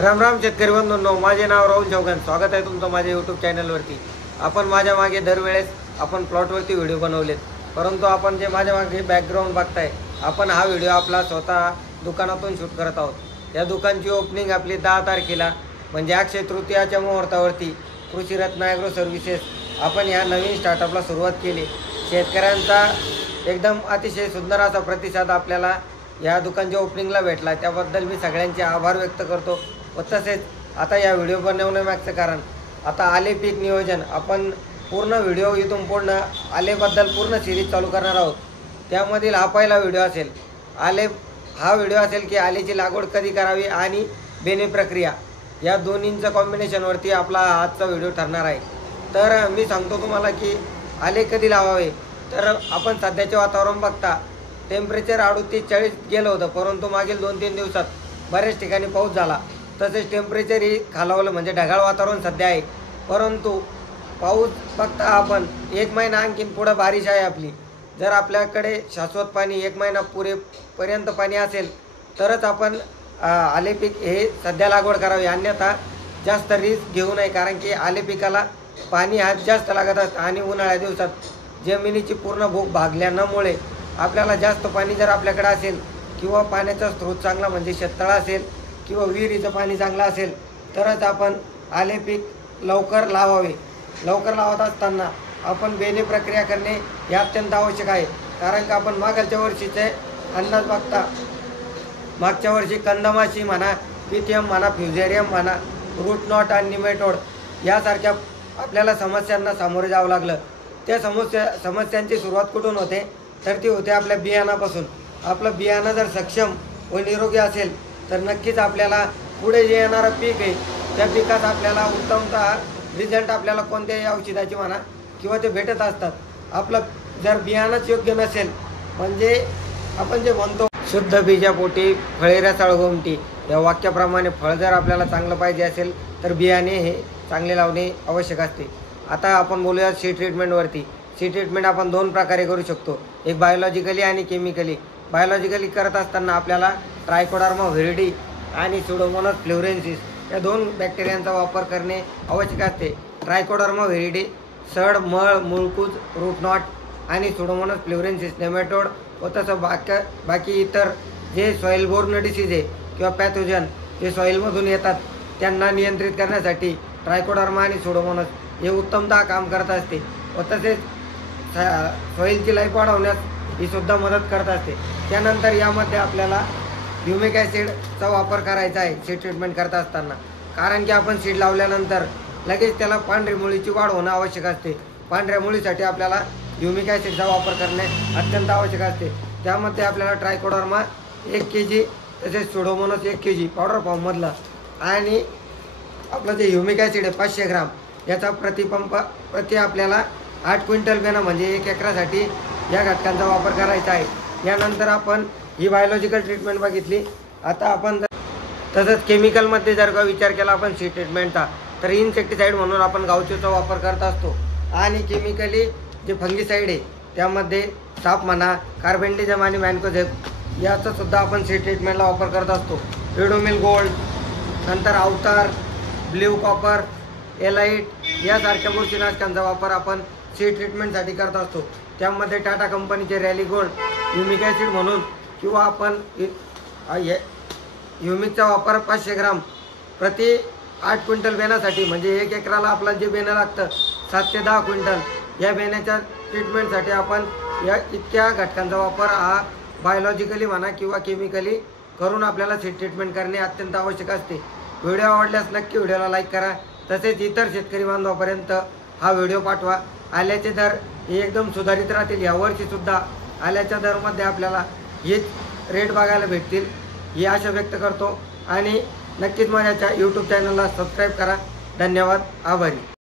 राम राम शेतकरी बंधूंनो, माझे नाव राहुल चौहान। स्वागत आहे तुमचं माझ्या यूट्यूब चॅनलवरती। आपण माझ्या मागे दरवेळेस आपण प्लॉटवरती व्हिडिओ बनवलेत, परंतु आपण जे माझ्या मागे बॅकग्राऊंड बघताय, आपण हा व्हिडिओ आपला स्वतः दुकानातून शूट करत आहोत। या दुकानची ओपनिंग आपली 10 तारखेला म्हणजे अक्षय तृतीयाच्या मुहूर्तावरती कृषी रत्न ॲग्रो सर्व्हिसेस आपण या नवीन स्टार्टअपला सुरुवात केली। शेतकऱ्यांचा एकदम अतिशय सुंदर असा प्रतिसाद आपल्याला या दुकानच्या ओपनिंगला भेटला, त्याबद्दल मी सगळ्यांचे आभार व्यक्त करतो। व तसेच आता या व्हिडिओ बनवण्यामागचं कारण, आता आले पीक नियोजन आपण पूर्ण व्हिडिओ इथून पूर्ण आलेबद्दल पूर्ण सिरीज चालू करणार आहोत। त्यामधील हा पहिला व्हिडिओ असेल हा व्हिडिओ असेल की आलेची लागवड कधी करावी आणि बेणे प्रक्रिया, या दोन्हींचं कॉम्बिनेशनवरती आपला आजचा व्हिडिओ ठरणार आहे। तर मी सांगतो तुम्हाला की आले कधी लावावे। तर आपण सध्याचे वातावरण बघता टेम्परेचर 38-40 गेलं होतं, परंतु मागील 2-3 दिवसात बऱ्याच ठिकाणी पाऊस झाला। तसेच टेम्परेचरही खालावलं, म्हणजे ढगाळ वातावरण सध्या आहे। परंतु पाऊस बघता आपण 1 महिना आणखीन पुढे बारिश आहे आपली। जर आपल्याकडे शाश्वत पाणी 1 महिना पुरेपर्यंत पाणी असेल तरच आपण आले पीक हे सध्या लागवड करावी, अन्यथा जास्त रिस्क घेऊ नये। कारण की आले पिकाला पाणी हा जास्त लागत असतं आणि उन्हाळ्या दिवसात जमिनीची पूर्ण भूक भागल्यामुळे आपल्याला जास्त पाणी जर आपल्याकडे असेल किंवा पाण्याचा स्रोत चांगला म्हणजे शेततळा असेल किंवा विहिरीचं पाणी चांगलं असेल तरच आपण आले पीक लवकर लावावे। लवकर लावत असताना आपण बेणे प्रक्रिया करणे हे अत्यंत आवश्यक आहे। कारण की आपण मागच्या वर्षीचे अंदाज बघता, मागच्या वर्षी कंदमाशी म्हणा, पिथियम म्हणा, फ्युजेरियम म्हणा, रूट नॉट आणि निमेटोड यासारख्या आपल्याला समस्यांना सामोरे जावं लागलं। त्या समस्यांची सुरुवात कुठून होते तर ती होते आपल्या बियाणापासून। आपलं बियाणं जर सक्षम व निरोगी असेल तर नक्कीच आपल्याला पुढे जे येणारं पीक आहे त्या पिकात आपल्याला उत्तमतः रिझल्ट आपल्याला कोणत्याही औषधाची म्हणा किंवा ते भेटत असतात। आपलं जर बियाणंच योग्य नसेल, म्हणजे आपण जे म्हणतो शुद्ध बीजापोटी फळे रसाळ गोमटी या वाक्याप्रमाणे फळ जर आपल्याला चांगलं पाहिजे असेल तर बियाणे हे चांगले लावणे आवश्यक असते। आता आपण बोलूया सीड ट्रीटमेंटवरती। सीड ट्रीटमेंट आपण 2 प्रकारे करू शकतो, एक बायोलॉजिकली आणि केमिकली। बायोलॉजिकली करत असताना आपल्याला ट्रायकोडर्मा व्हिरिडी आणि सुडोमोनास फ्लोरेन्सिस या 2 बॅक्टेरियांचा वापर करणे आवश्यक असते। ट्रायकोडर्मा व्हिरिडी सड, मळ, मुळकूज, रूट नॉट आणि सुडोमोनास फ्लोरेन्सिस नेमॅटोड व तसं बाकी इतर जे सॉईल बोर्न डिसीज आहे किंवा पॅथोजन जे सॉईलमधून येतात त्यांना नियंत्रित करण्यासाठी ट्रायकोडर्मा आणि सुडोमोनास हे उत्तमतः काम करत असते। व तसेच सॉईलची लाईफ वाढवण्यास ही सुद्धा मदत करत असते। त्यानंतर यामध्ये आपल्याला ह्युमिक ॲसिडचा वापर करायचा आहे सीड ट्रीटमेंट करत असताना। कारण की आपण सीड लावल्यानंतर लगेच त्याला पांढरी मुळीची वाढ होणं आवश्यक असते। पांढऱ्या मुळीसाठी आपल्याला ह्युमिक ॲसिडचा वापर करणे अत्यंत आवश्यक असते। त्यामध्ये आपल्याला ट्रायकोडर्मा 1 kg तसेच सुडोमोनास 1 kg पावडर फॉर्ममधलं आणि आपलं जे ह्युमिक ॲसिड आहे 500 ग्राम याचा प्रति आपल्याला 8 क्विंटल बेणं म्हणजे 1 एकरासाठी या घटकांचा वापर करायचा आहे। यानंतर आपण ही बायोलॉजिकल ट्रीटमेंट बघितली। आता आपण तसंच केमिकलमध्ये जर का विचार केला आपण सीड ट्रीटमेंटचा, तर इन्सेक्टिसाईड म्हणून आपण गावचूचा वापर करत असतो। आणि केमिकली जे फंगीसाईड आहे त्यामध्ये साप म्हणा, कार्बेंडिझम आणि मॅन्कोझेब याचा सुद्धा आपण सीड ट्रीटमेंटला वापर करत असतो। रेडोमिल गोल्ड, नंतर अवतार, ब्ल्यू कॉपर, एलाइट यासारख्या बुरशीनाशकांचा वापर आपण सीड ट्रीटमेंटसाठी करत असतो। त्यामध्ये टाटा कंपनीचे रॅली गोल्ड ह्युमिक ॲसिड म्हणून किंवा आपण ह्युमिकचा वापर 500 ग्राम प्रति 8 क्विंटल बेण्यासाठी म्हणजे 1 एकराला आपला जे बेणं लागतं 7 ते 10 क्विंटल या बेण्याच्या ट्रीटमेंटसाठी आपण या इतक्या घटकांचा वापर हा बायोलॉजिकली म्हणा किंवा केमिकली करून आपल्याला सीड ट्रीटमेंट करणे अत्यंत आवश्यक असते। व्हिडिओ आवडल्यास नक्की व्हिडिओला लाईक करा, तसेच इतर शेतकरी बांधवांपर्यंत हा व्हिडिओ पाठवा। आल्याचे दर हे एकदम सुधारित राहतील। यावर्षीसुद्धा आल्याच्या दरमध्ये आपल्याला हेच रेट बघायला भेटतील ही आशा व्यक्त करतो आणि नक्कीच माझ्या यूट्यूब चॅनलला सबस्क्राईब करा। धन्यवाद, आभारी।